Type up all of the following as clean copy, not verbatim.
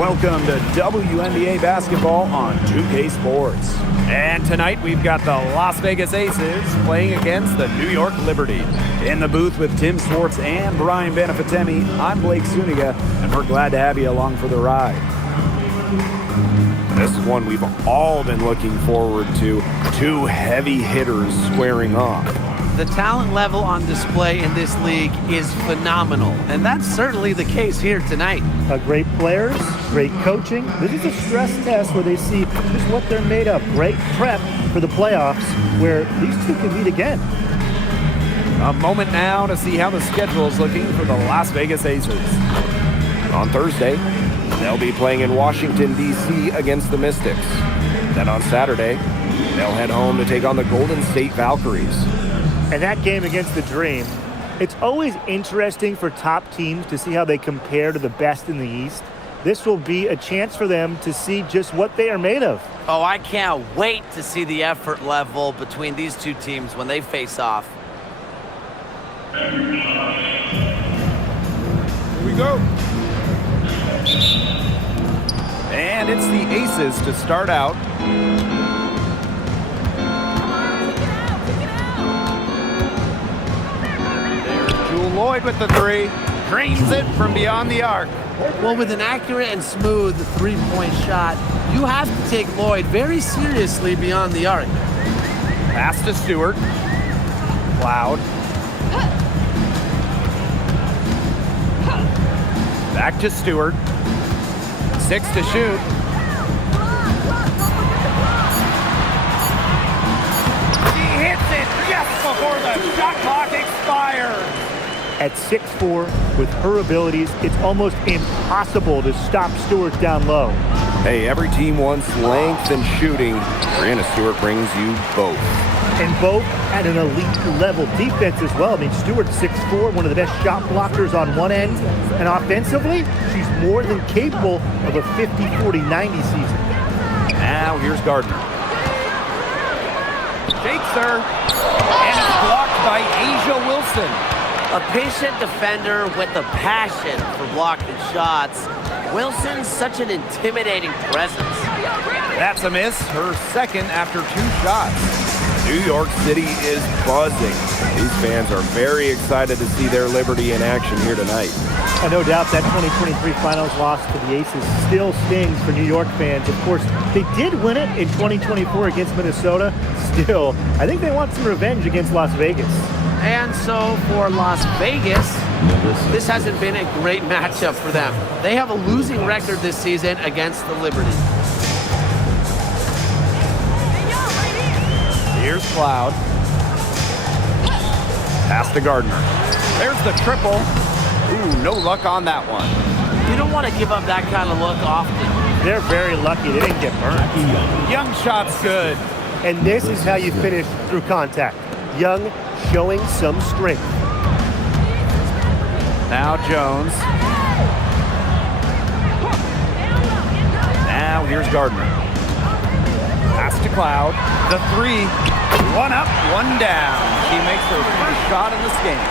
Welcome to WNBA basketball on 2K Sports. And tonight we've got the Las Vegas Aces playing against the New York Liberty. In the booth with Tim Swartz and Brian Benefitemi, I'm Blake Zuniga, and we're glad to have you along for the ride. This is one we've all been looking forward to. Two heavy hitters squaring off. The talent level on display in this league is phenomenal, and that's certainly the case here tonight. Great players, great coaching. This is a stress test where they see just what they're made of. Great prep for the playoffs where these two can meet again. A moment now to see how the schedule is looking for the Las Vegas Aces. On Thursday, they'll be playing in Washington, D.C. against the Mystics. Then on Saturday, they'll head home to take on the Golden State Valkyries. And that game against the Dream, it's always interesting for top teams to see how they compare to the best in the East. This will be a chance for them to see just what they are made of. Oh, I can't wait to see the effort level between these two teams when they face off. Here we go. And it's the Aces to start out. Lloyd with the three, drains it from beyond the arc. Well, with an accurate and smooth three-point shot, you have to take Lloyd very seriously beyond the arc. Pass to Stewart. Cloud. Back to Stewart. 6 to shoot. He hits it just before the shot clock expires. At 6'4", with her abilities, it's almost impossible to stop Stewart down low. Hey, every team wants length and shooting. Brianna Stewart brings you both. And both at an elite level defense as well. I mean, Stewart's 6'4", one of the best shot blockers on one end. And offensively, she's more than capable of a 50-40-90 season. Now here's Gardner. Shakes her. And it's blocked by Asia Wilson. A patient defender with a passion for blocking shots. Wilson's such an intimidating presence. That's a miss, her second after 2 shots. New York City is buzzing. These fans are very excited to see their Liberty in action here tonight. No doubt that 2023 finals loss to the Aces still stings for New York fans. Of course, they did win it in 2024 against Minnesota. Still, I think they want some revenge against Las Vegas. And so for Las Vegas, this hasn't been a great matchup for them. They have a losing record this season against the Liberty. Here's Cloud. Pass to Gardner. There's the triple. Ooh, no luck on that one. You don't want to give up that kind of look often. They're very lucky they didn't get burned. Young shot's good. And this is how you finish through contact. Young showing some strength. Now Jones. Now here's Gardner. Pass to Cloud. The three. One up, one down. She makes her first shot in this game.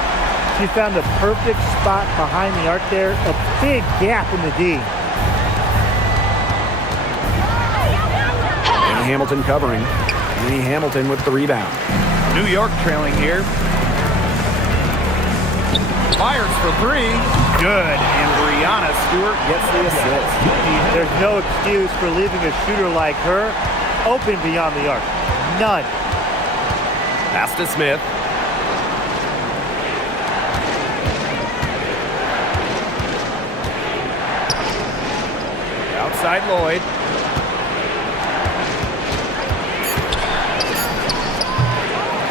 She found the perfect spot behind the arc there. A big gap in the D. Annie Hamilton covering. Annie Hamilton with the rebound. New York trailing here. Fires for three. Good. And Brianna Stewart gets the assist. There's no excuse for leaving a shooter like her open beyond the arc. None. Pass to Smith. Outside Lloyd.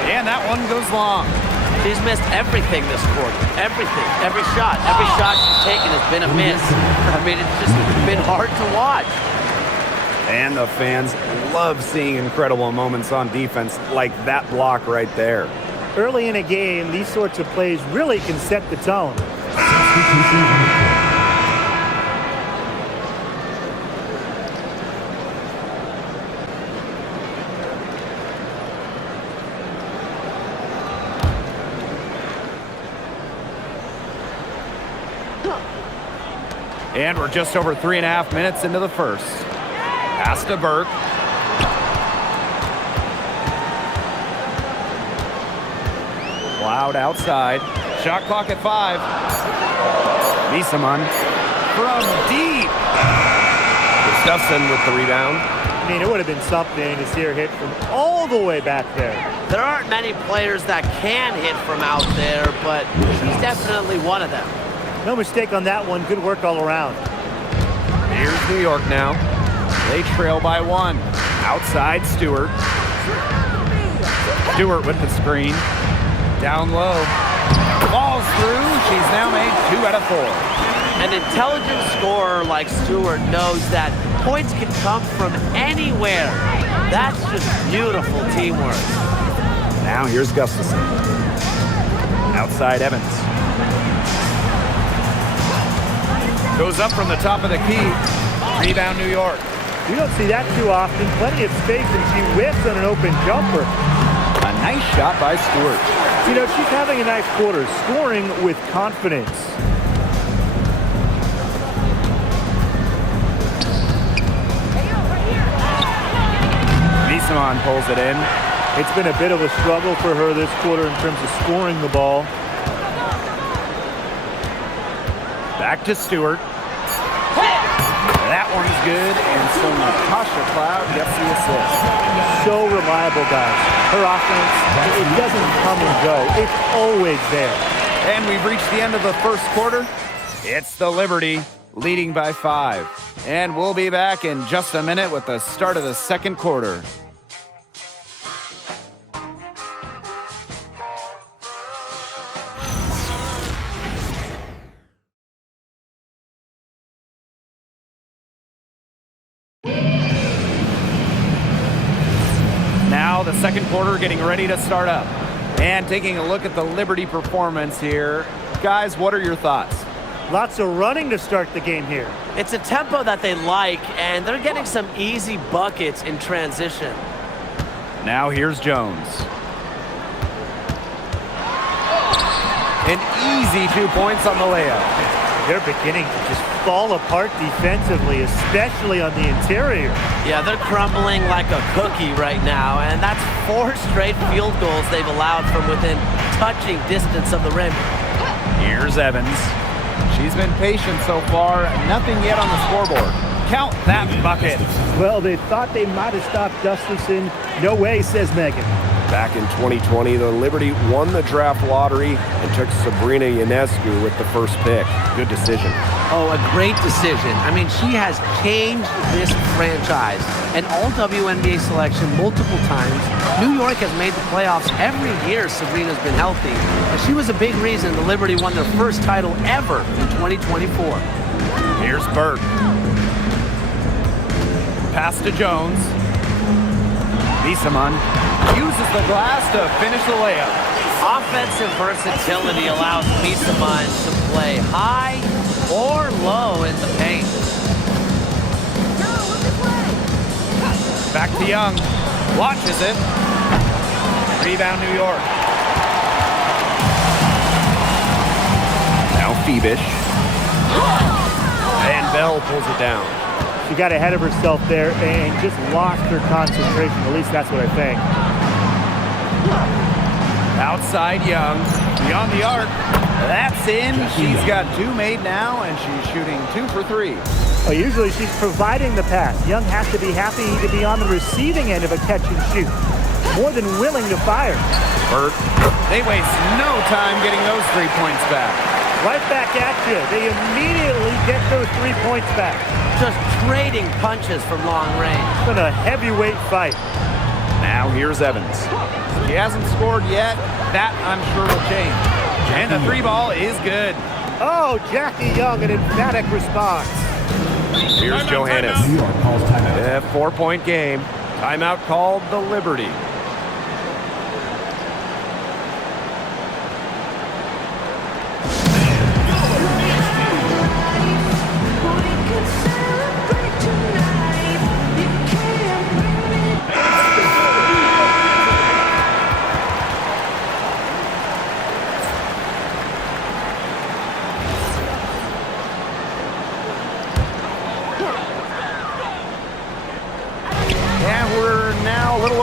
And that one goes long. She's missed everything this quarter. Everything. Every shot. Every shot she's taken has been a miss. I mean, it's just been hard to watch. And the fans love seeing incredible moments on defense like that block right there. Early in a game, these sorts of plays really can set the tone. And we're just over 3.5 minutes into the first. Pass to Burke. Loud outside. Shot clock at 5. Misaman from deep. Gustafson with the rebound. I mean, it would have been something to see her hit from all the way back there. There aren't many players that can hit from out there, but she's definitely one of them. No mistake on that one. Good work all around. Here's New York now. They trail by 1. Outside, Stewart. Stewart with the screen. Down low. Falls through. She's now made 2 out of 4. An intelligent scorer like Stewart knows that points can come from anywhere. That's just beautiful teamwork. Now here's Gustafson. Outside Evans. Goes up from the top of the key. Rebound New York. We don't see that too often. Plenty of space, and she whips on an open jumper. A nice shot by Stewart. You know, she's having a nice quarter, scoring with confidence. Misaman pulls it in. It's been a bit of a struggle for her this quarter in terms of scoring the ball. Back to Stewart. That one's good, and so Natasha Cloud gets the assist. So reliable, guys. Her offense, it doesn't come and go. It's always there. And we've reached the end of the first quarter. It's the Liberty leading by 5. And we'll be back in just a minute with the start of the second quarter. Now the second quarter getting ready to start up. And taking a look at the Liberty performance here. Guys, what are your thoughts? Lots of running to start the game here. It's a tempo that they like, and they're getting some easy buckets in transition. Now here's Jones. An easy 2 points on the layup. They're beginning to just fall apart defensively, especially on the interior. Yeah, they're crumbling like a cookie right now, and that's 4 straight field goals they've allowed from within touching distance of the rim. Here's Evans. She's been patient so far. Nothing yet on the scoreboard. Count that bucket. Well, they thought they might have stopped Gustafson. No way, says Megan. Back in 2020, the Liberty won the draft lottery and took Sabrina Ionescu with the first pick. Good decision. Oh, a great decision. I mean, she has changed this franchise. An all-WNBA selection multiple times. New York has made the playoffs every year Sabrina's been healthy. And she was a big reason the Liberty won their first title ever in 2024. Here's Burke. Pass to Jones. Misaman uses the glass to finish the layup. Offensive versatility allows Misaman to play high or low in the paint. Back to Young. Watches it. Rebound New York. Now Phoebish. And Bell pulls it down. She got ahead of herself there and just lost her concentration. At least that's what I think. Outside Young. Beyond the arc. That's in. She's got 2 made now, and she's shooting 2 for 3. Well, usually she's providing the pass. Young has to be happy to be on the receiving end of a catch and shoot. More than willing to fire. Burke. They waste no time getting those 3 points back. Right back at you. They immediately get those 3 points back. Just trading punches from long range. It's been a heavyweight fight. Now here's Evans. He hasn't scored yet. That, I'm sure, will change. And the 3 ball is good. Oh, Jackie Young, an emphatic response. Here's Johannes. A 4-point game. Timeout called the Liberty.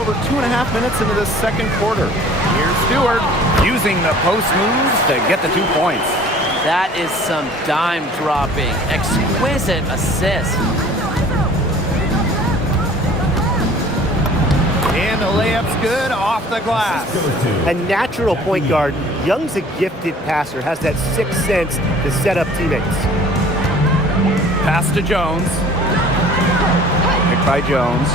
over 2.5 minutes into the second quarter. Here's Stewart using the post moves to get the 2 points. That is some dime dropping, exquisite assist. And the layup's good off the glass. A natural point guard. Young's a gifted passer, has that sixth sense to set up teammates. Pass to Jones. Picked by Jones.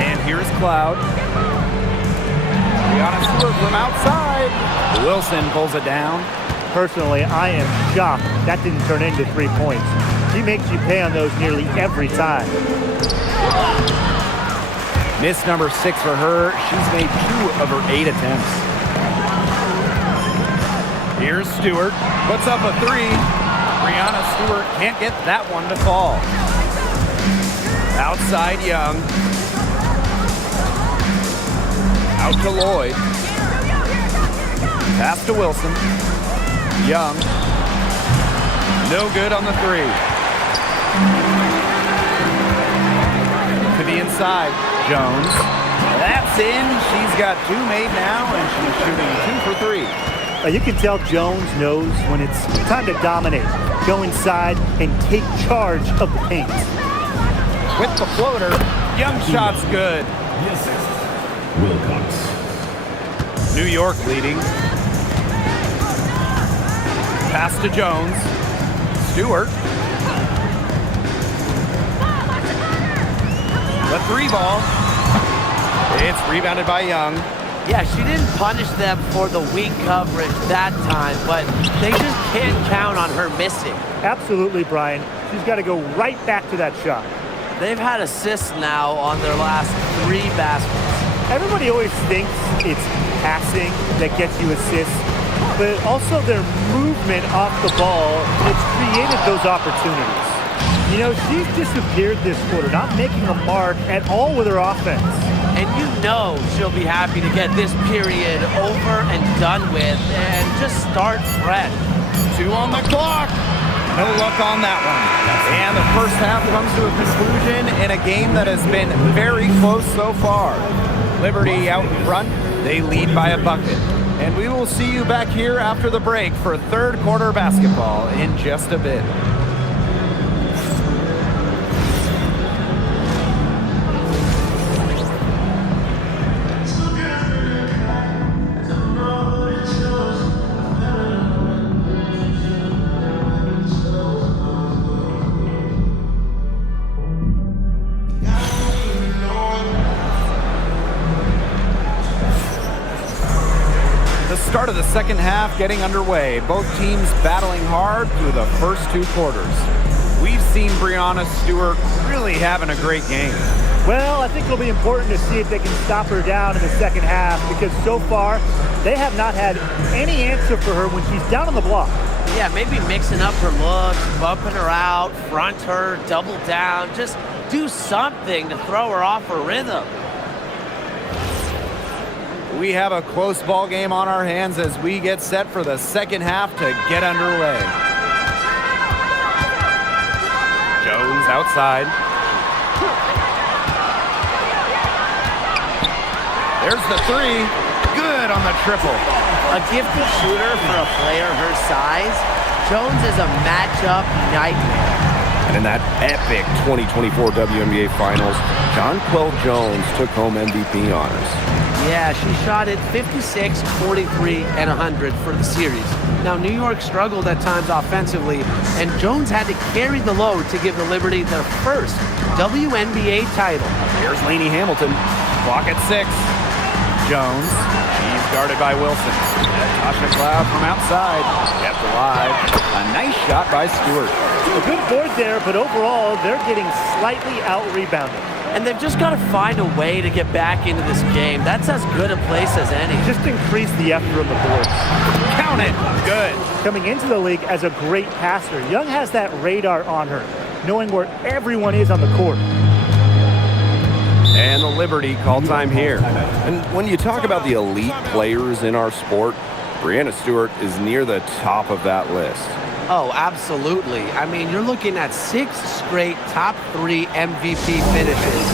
And here's Cloud. Brianna Stewart from outside. Wilson pulls it down. Personally, I am shocked that didn't turn into 3 points. He makes you pay on those nearly every time. Miss number 6 for her. She's made 2 of her 8 attempts. Here's Stewart. Puts up a 3. Brianna Stewart can't get that one to fall. Outside Young. Out to Lloyd. Pass to Wilson. Young. No good on the 3. To the inside. Jones. That's in. She's got 2 made now, and she's shooting 2 for 3. You can tell Jones knows when it's time to dominate. Go inside and take charge of the paint. With the floater, Young shot's good. Wilcox. New York leading. Pass to Jones. Stewart. The 3 ball. It's rebounded by Young. Yeah, she didn't punish them for the weak coverage that time, but they just can't count on her missing. Absolutely, Brian. She's got to go right back to that shot. They've had assists now on their last 3 baskets. Everybody always thinks it's passing that gets you assists, but also their movement off the ball, it's created those opportunities. You know, she's disappeared this quarter, not making a mark at all with her offense. And you know she'll be happy to get this period over and done with and just start fresh. 2 on the clock. No luck on that one. And the first half comes to a conclusion in a game that has been very close so far. Liberty out in front. They lead by a bucket. And we will see you back here after the break for third quarter basketball in just a bit. Start of the second half getting underway. Both teams battling hard through the first 2 quarters. We've seen Brianna Stewart really having a great game. Well, I think it'll be important to see if they can stop her down in the second half, because so far they have not had any answer for her when she's down on the block. Yeah, maybe mixing up her looks, bumping her out, front her, double down, just do something to throw her off her rhythm. We have a close ball game on our hands as we get set for the second half to get underway. Jones outside. There's the 3. Good on the triple. A gifted shooter for a player her size, Jones is a matchup nightmare. And in that epic 2024 WNBA Finals, Jonquel Jones took home MVP honors. Yeah, she shot it 56, 43, and 100 for the series. Now, New York struggled at times offensively, and Jones had to carry the load to give the Liberty their first WNBA title. Here's Lainey Hamilton. Clock at 6. Jones. She's guarded by Wilson. Tasha Cloud from outside. Kept alive. A nice shot by Stewart. A good board there, but overall, they're getting slightly out-rebounded. And they've just got to find a way to get back into this game. That's as good a place as any. Just increase the effort on the board. Count it. Good. Coming into the league as a great passer, Young has that radar on her, knowing where everyone is on the court. And the Liberty call time here. And when you talk about the elite players in our sport, Brianna Stewart is near the top of that list. Oh, absolutely. I mean, you're looking at 6 straight top 3 MVP finishes.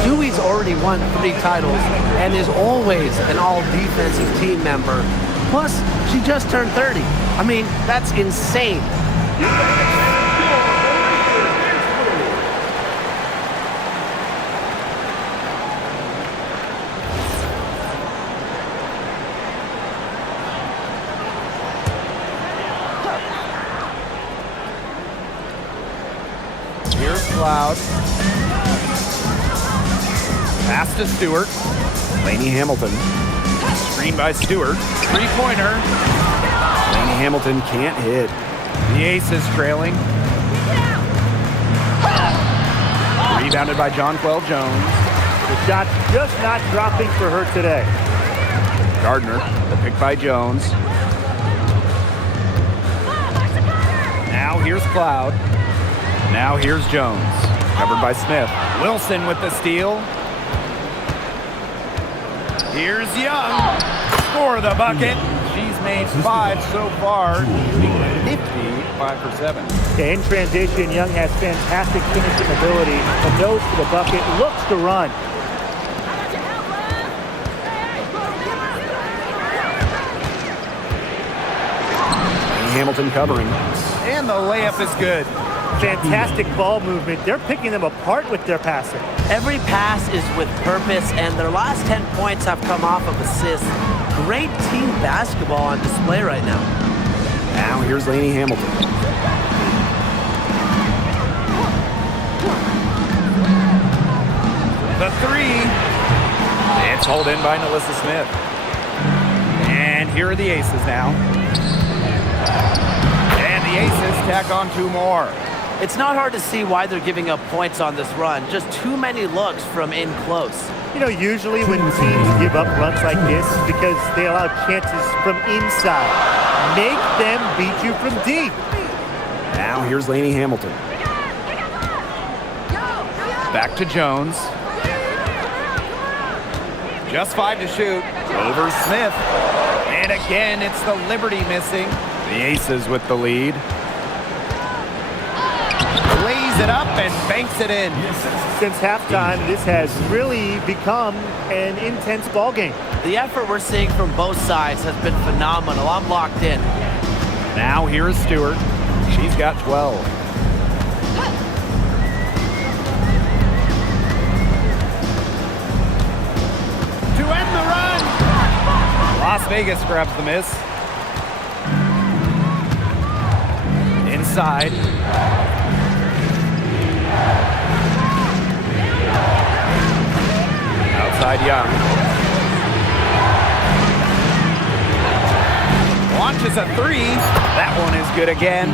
Stewie's already won 3 titles and is always an all-defensive team member. Plus, she just turned 30. I mean, that's insane. Here's Cloud. Pass to Stewart. Lainey Hamilton. Screen by Stewart. Three-pointer. Lainey Hamilton can't hit. The Aces trailing. Rebounded by Jonquel Jones. The shot's just not dropping for her today. Gardner, the pick by Jones. Now here's Cloud. Now here's Jones. Covered by Smith. Wilson with the steal. Here's Young. For the bucket. She's made 5 so far. Nifty 5 for 7. In transition, Young has fantastic finishing ability. A nose for the bucket. Looks to run. Hamilton covering. And the layup is good. Fantastic ball movement. They're picking them apart with their passing. Every pass is with purpose, and their last 10 points have come off of assists. Great team basketball on display right now. Now here's Lainey Hamilton. The 3. It's hauled in by Nalissa Smith. And here are the Aces now. And the Aces tack on 2 more. It's not hard to see why they're giving up points on this run. Just too many looks from in close. You know, usually when teams give up runs like this, it's because they allow chances from inside. Make them beat you from deep. Now here's Lainey Hamilton. Back to Jones. Just 5 to shoot. Over Smith. And again, it's the Liberty missing. The Aces with the lead. Lays it up and banks it in. Since halftime, this has really become an intense ball game. The effort we're seeing from both sides has been phenomenal. I'm locked in. Now here's Stewart. She's got 12. To end the run. Las Vegas grabs the miss. Inside. Outside Young. Launches a 3. That one is good again.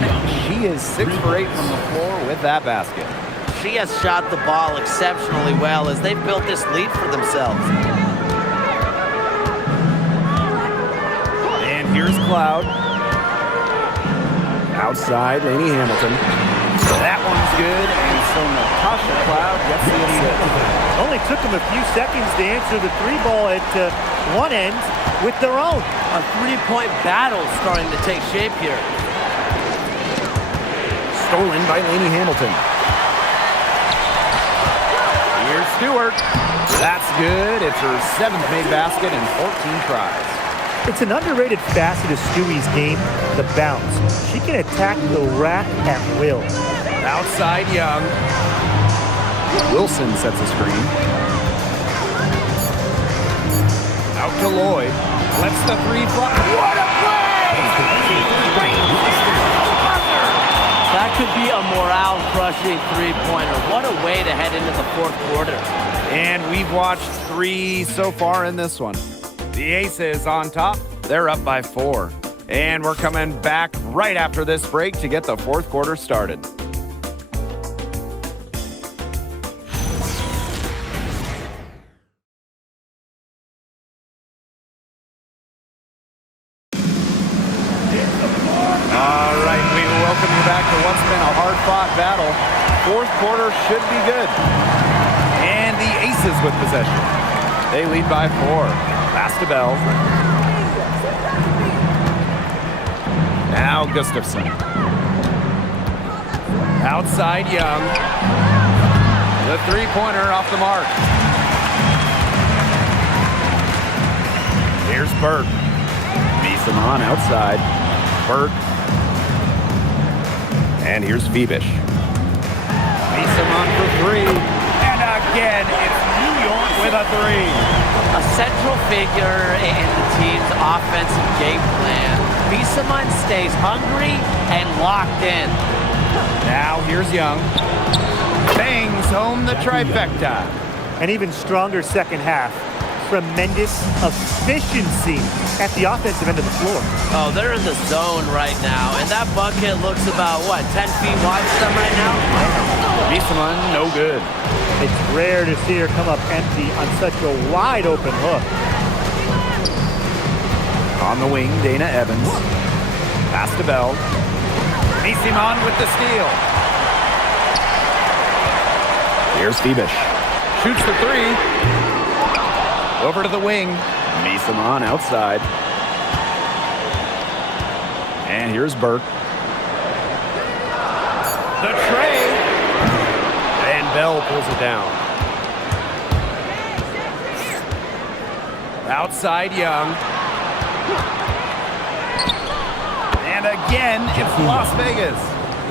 She is 6 for 8 from the floor with that basket. She has shot the ball exceptionally well as they've built this lead for themselves. And here's Cloud. Outside, Lainey Hamilton. That one's good, and so Natasha Cloud gets the assist. Only took them a few seconds to answer the 3 ball at one end with their own. A 3-point battle starting to take shape here. Stolen by Lainey Hamilton. Here's Stewart. That's good. It's her 7th made basket in 14 tries. It's an underrated facet of Stewie's game, the bounce. She can attack the rack at will. Outside Young. Wilson sets a screen. Out to Lloyd. Lets the 3 fly. What a play! That could be a morale-crushing 3-pointer. What a way to head into the 4th quarter. And we've watched 3 so far in this one. The Aces on top. They're up by 4. And we're coming back right after this break to get the 4th quarter started. All right, we welcome you back to what's been a hard-fought battle. 4th quarter should be good. And the Aces with possession. They lead by 4. Pass to Bell. Now Gustafson. Outside Young. The three-pointer off the mark. Here's Burke. Beesamon outside. Burke. And here's Phoebish. Beesamon for three. And again, it's New York with a three. A central figure in the team's offensive game plan. Beesamon stays hungry and locked in. Now here's Young. Bangs home the trifecta. An even stronger second half. Tremendous efficiency at the offensive end of the floor. Oh, they're in the zone right now, and that bucket looks about, 10 feet wide for them right now? Beesamon, no good. It's rare to see her come up empty on such a wide open hook. On the wing, Dana Evans. Pass to Bell. Beesamon with the steal. Here's Phoebish. Shoots the three. Over to the wing. Beesamon outside. And here's Burke. The tray. And Bell pulls it down. Outside Young. And again, it's Las Vegas.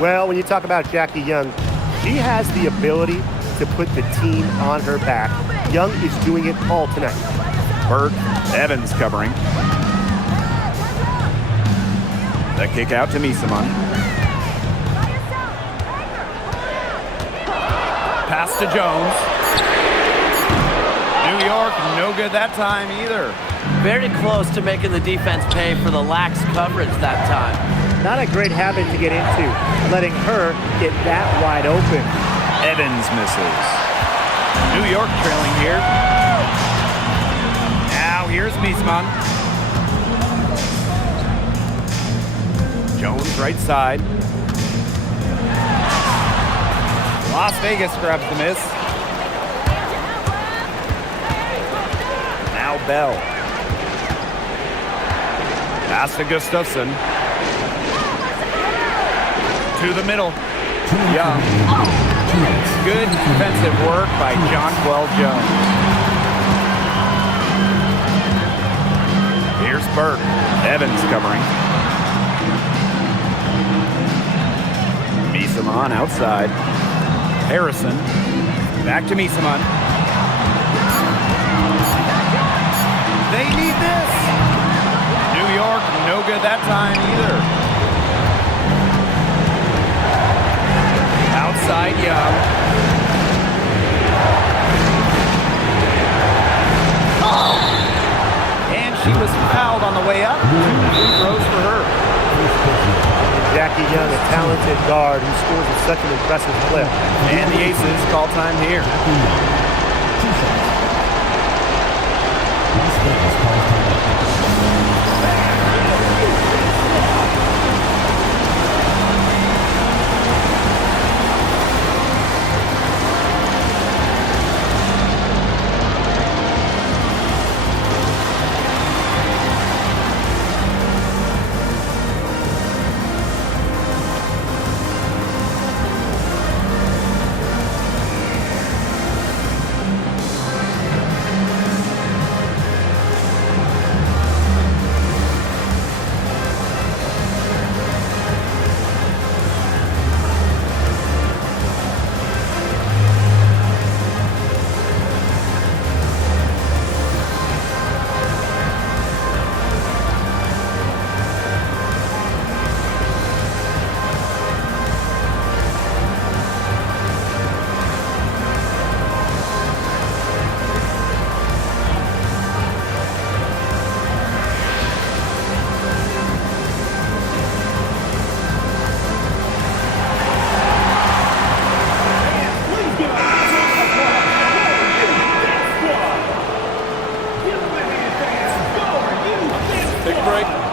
Well, when you talk about Jackie Young, she has the ability to put the team on her back. Young is doing it all tonight. Burke, Evans covering. The kick out to Beesamon. Pass to Jones. New York, no good that time either. Very close to making the defense pay for the lax coverage that time. Not a great habit to get into, letting her get that wide open. Evans misses. New York trailing here. Now here's Beesamon. Jones right side. Las Vegas grabs the miss. Now Bell. Pass to Gustafson. To the middle. Young. Good defensive work by Jonquel Jones. Here's Burke. Evans covering. Beesamon outside. Harrison. Back to Beesamon. They need this. New York, no good that time either. Outside Young. And she was fouled on the way up. Free throws for her. Jackie Young, a talented guard who scores at such an impressive clip. And the Aces call time here.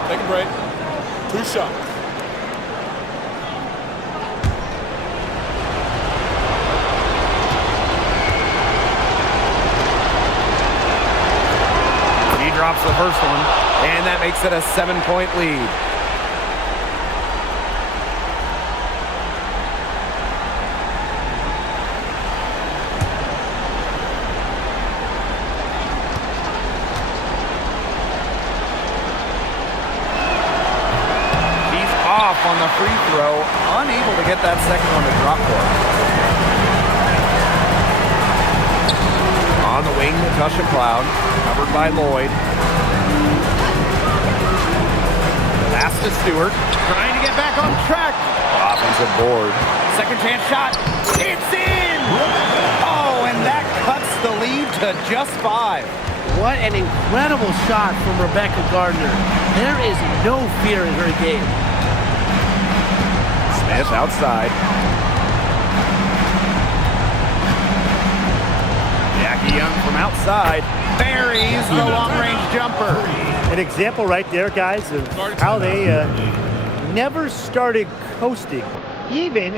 Take a break. 2 shots. He drops the first one, and that makes it a 7-point lead. on the free throw, unable to get that second one to drop for him. On the wing, Natasha Cloud, covered by Lloyd. Pass to Stewart, trying to get back on track. Offensive board. Second chance shot. It's in! Oh, and that cuts the lead to just 5. What an incredible shot from Rebecca Gardner. There is no fear in her game. Smith outside. Jackie Young from outside buries the long-range jumper. An example right there, guys, of how they never started coasting, even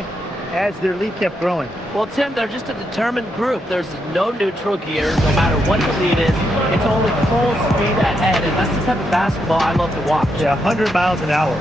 as their lead kept growing. Well, Tim, they're just a determined group. There's no neutral gear, no matter what the lead is. It's only full speed ahead, and that's the type of basketball I love to watch. Yeah, 100 miles an hour.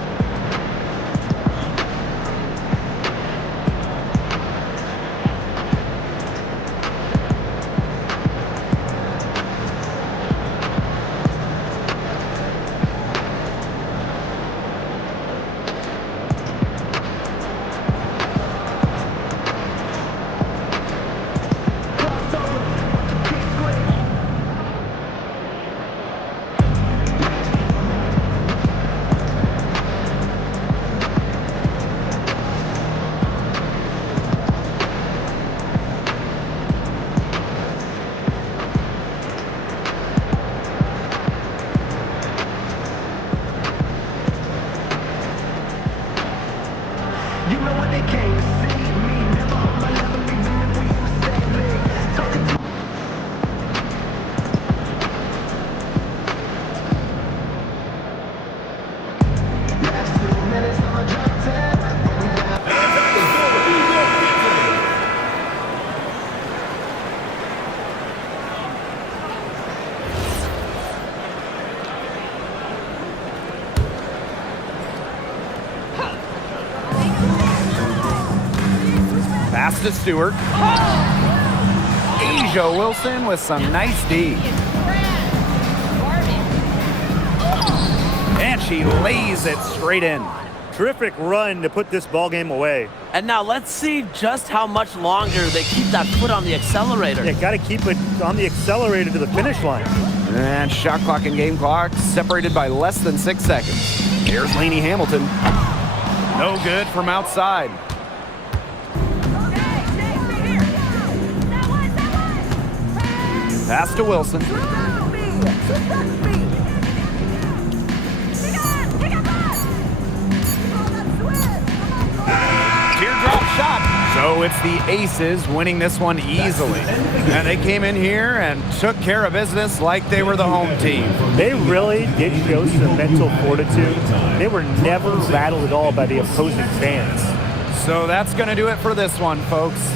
Pass to Stewart. Asia Wilson with some nice D. And she lays it straight in. Terrific run to put this ball game away. And now let's see just how much longer they keep that foot on the accelerator. Yeah, got to keep it on the accelerator to the finish line. And shot clock and game clock separated by less than 6 seconds. Here's Lainey Hamilton. No good from outside. Pass to Wilson. Teardrop shot. So it's the Aces winning this one easily. And they came in here and took care of business like they were the home team. They really did show some mental fortitude. They were never rattled at all by the opposing fans. So that's going to do it for this one, folks.